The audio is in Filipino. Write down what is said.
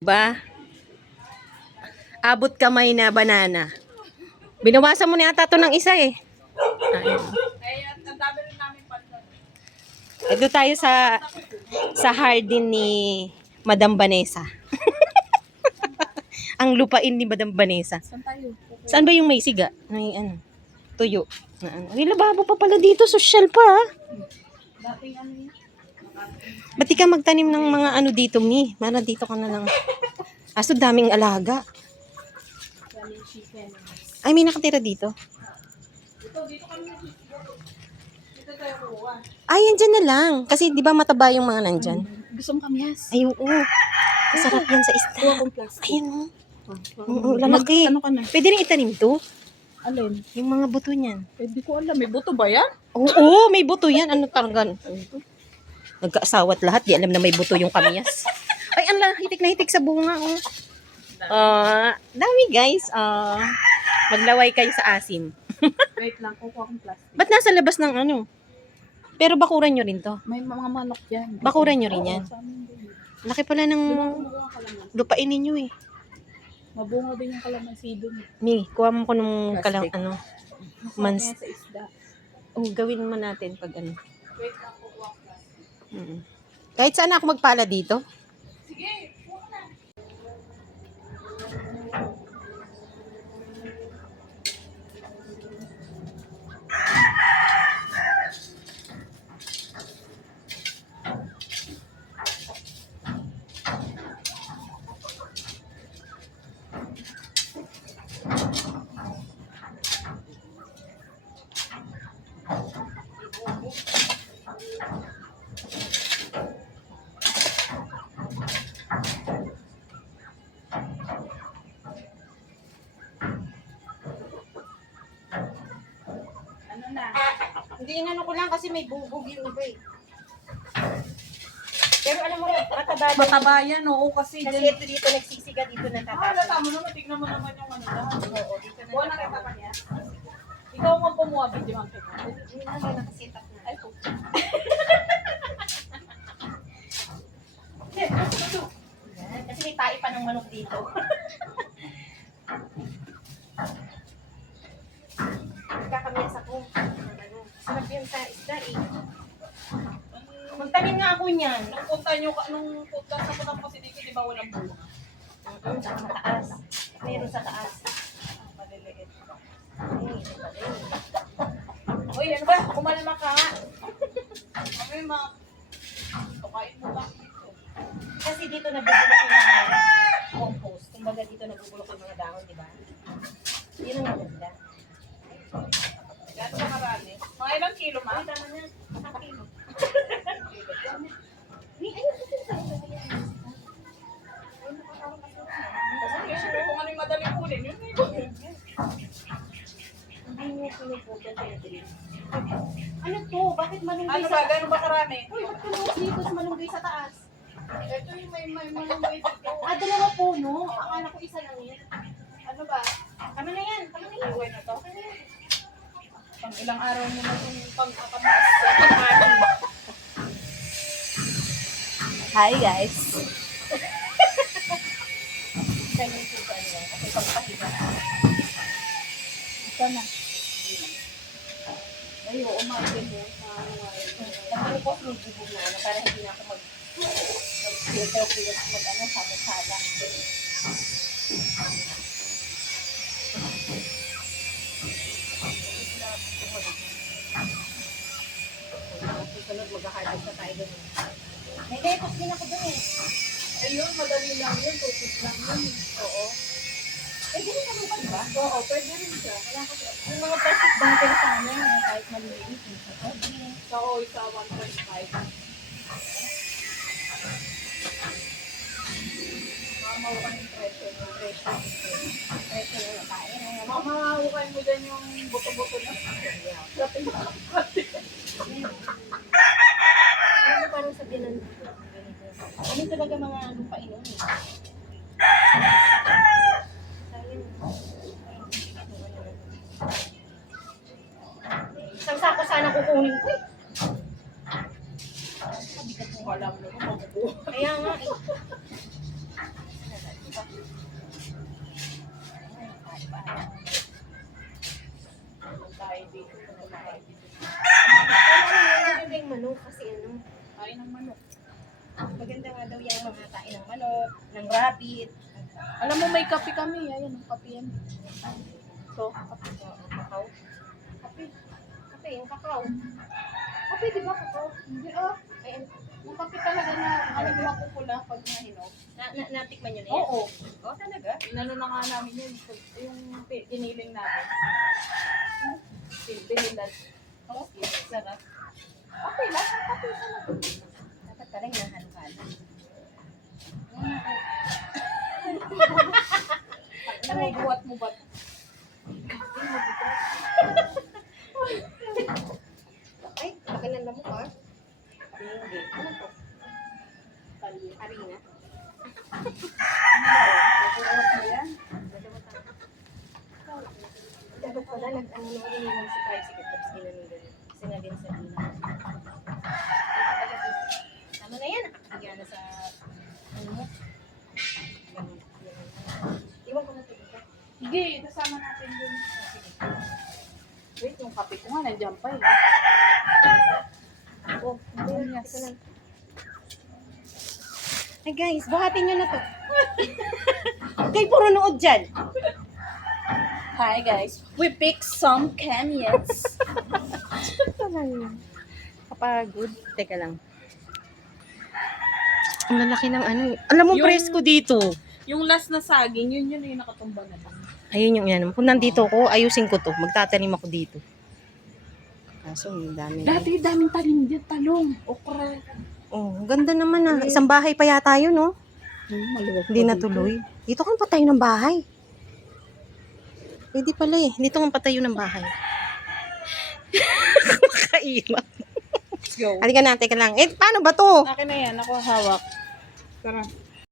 Ba? Abot kamay na banana. Binawasan mo na yata ito ng isa eh. Ang dami rin namin pandan. Ito tayo sa hardin ni Madam Vanessa. Ang lupain ni Madam Vanessa. Saan tayo? Saan ba yung may siga? May tuyo. May lababo pa pala dito. Social pa. Dating ano yun? Ba't di ka magtanim ng mga ano dito, Mi? Mara dito ka na lang. Aso daming alaga. Daming chicken. Ay, may nakatira dito. Dito kami. Dito tayo kuha. Ay, yan dyan na lang. Kasi di ba mataba yung mga nandyan? Gusto mo kamyas? Ay, oo. Masarap yan sa isda. Kuha kong plastic. Ayan o. Oo, lalaki. Ano ka na? Pwede rin itanim to. Alin? Yung mga buto niyan. Hindi ko alam. May buto ba yan? Oo, may buto yan. Ano talaga? Nagkaasawat lahat. Di alam na may buto yung kamyas. Ay, ang hitik na hitik sa bunga. Oh. Dami guys. Maglaway kayo sa asim. Wait lang. Kuha kong plastic. Ba't nasa labas ng ano? Pero bakuran nyo rin to. May mga manok yan. Bakuran nyo rin yan. Sa amin din. Laki pala ng Bunga kalamansi. lupain ninyo eh. Mabunga din yung kalamansi dun. Mi, kuha mo ko nung Plastic. mans. Masarap yan sa isda. Gawin mo natin pag ano. Wait lang. Kuha kong plastic. Kahit saan ako magpala dito. Sige. Kuha na. Ano na? Hindi, inano ko lang kasi may bubog yung iba eh. Pero alam mo, mataba. Mataba yan, oo, kasi Kasi dyan. ito dito nagsisiga dito na Halata mo naman, tignan mo naman yung ano lahat. Oo, dito Kuha na kita pa niya. Ikaw ang gumawa, video ang kita. Yun na, may nakaset up na. Ay, po. Yan, kasi may tae pa ng manok dito. Kakamiyas ako. Sarap yun sa isda eh. Magtanim nga ako niyan. Nung punta sa punang kasi dito, di ba walang bunga? Sa mataas. Meron sa taas. Maliliit. Ay, ito pala eh. Uy, ano ba? Kumalama ka nga. Kami, tukain mo lang dito. Kasi dito nabubulok yung mga compost. Kumbaga dito nabubulok yung mga dahon, di ba? Yun ang maganda. Gano'n ba karami? Mga ilang kilo, ma? Ay, tama na. Isang kilo. Ni, ayun, ito sa Kasi syempre, kung ano yung madaling kunin, yun na yun. Hindi mo pinuputan sa ito. Ano to? Bakit malunggay Ano sa ba? taas? Gano'n ba karami? Uy, ba't pinuhos dito sa malunggay sa taas? Ito yung may malunggay dito. Dalawa puno. Akala ko isa lang yun. Ano ba? Tama na yan. Tama na yan. Iwan na to? Tama na yan. Pang ilang araw mo na itong pang-akamaas. Hi guys. Kaya yung suka niya. Kasi pagpahiga. Ito na. Ay, oo, maigin mo. Nakalipas yung bubog na ano para hindi na ako mag-filter mag-ano, sama-sama. Susunod, mag-harvest na tayo doon. May lettuce din ako doon eh. Ayun, madali lang yun. Tutis lang yun. Oo. Eh, di rin ka lupad ba? Oo, pwede rin siya. Wala kasi, yung mga plastic bottle sana, kahit maliliit, yung sa tabi. So, isa 1.5. Mamawukan yung presyo. Presyo na tayo. Mamawukan mo dyan yung buto-buto na. Dating Ano parang sabihin ng ano talaga mga lupain yun eh. Isang sako sana kukunin ko eh. Alam mo, mabubuhay. Kaya nga eh. pa. Tayo dito. Maganda yung manok kasi ano, Tayo ng manok. maganda nga daw yung mga kain ng manok, ng rabbit. Alam mo, may kape kami. Ayan, ang kape yan. So, Kape, kakao. kape. Kape, yung kakao. Kape, di ba kakao? Hindi Ay, yung kape talaga na alam mo mapupula pag nahinog. natikman nyo na yan? Oo. Oo, talaga? Inano na nga namin yun. Yung giniling namin. Binilad. Oo, sarap. Okay, lahat ng kape talaga. Dapat pala hinahalo-halo. Ano, buhat mo ba? Ay, laki ng lamok ah. Hindi. Ano to? Harina. Buhat mo yan? Dapat pala nag-ano naman yung si tricycle tapos ginanong ganun. Kasi nga din sa dina. Tama na yan. Lagyan na sa ano mo. Ganun. Iwan ko na ito dito. Sige, kasama natin dun. Wait, yung kape ko nga, nandiyan pa eh. Oh, yes. ito lang. Ay guys, buhatin nyo na to. Kay puro nood dyan. Hi guys, we pick some canyons. Ito lang. Kapagod. Teka lang. Ang lalaki ng ano. Alam mo, Yung- presko dito. Yung last na saging, yun yung nakatumba na lang. Ayun yung yan. Kung nandito ko, ayusin ko to. Magtatanim ako dito. Kaso, ang dami na. Dati daming talim dyan, talong, okra. Oh, ang ganda naman ah. Isang bahay pa yata yun, no? Maluwag Hindi natuloy. Dito kang patayo ng bahay. Hindi pala eh. Dito kang patayo ng bahay. Makaimak. Let's go. Halika na, teka lang. Eh, paano ba to? Akin na yan, ako hawak. Tara.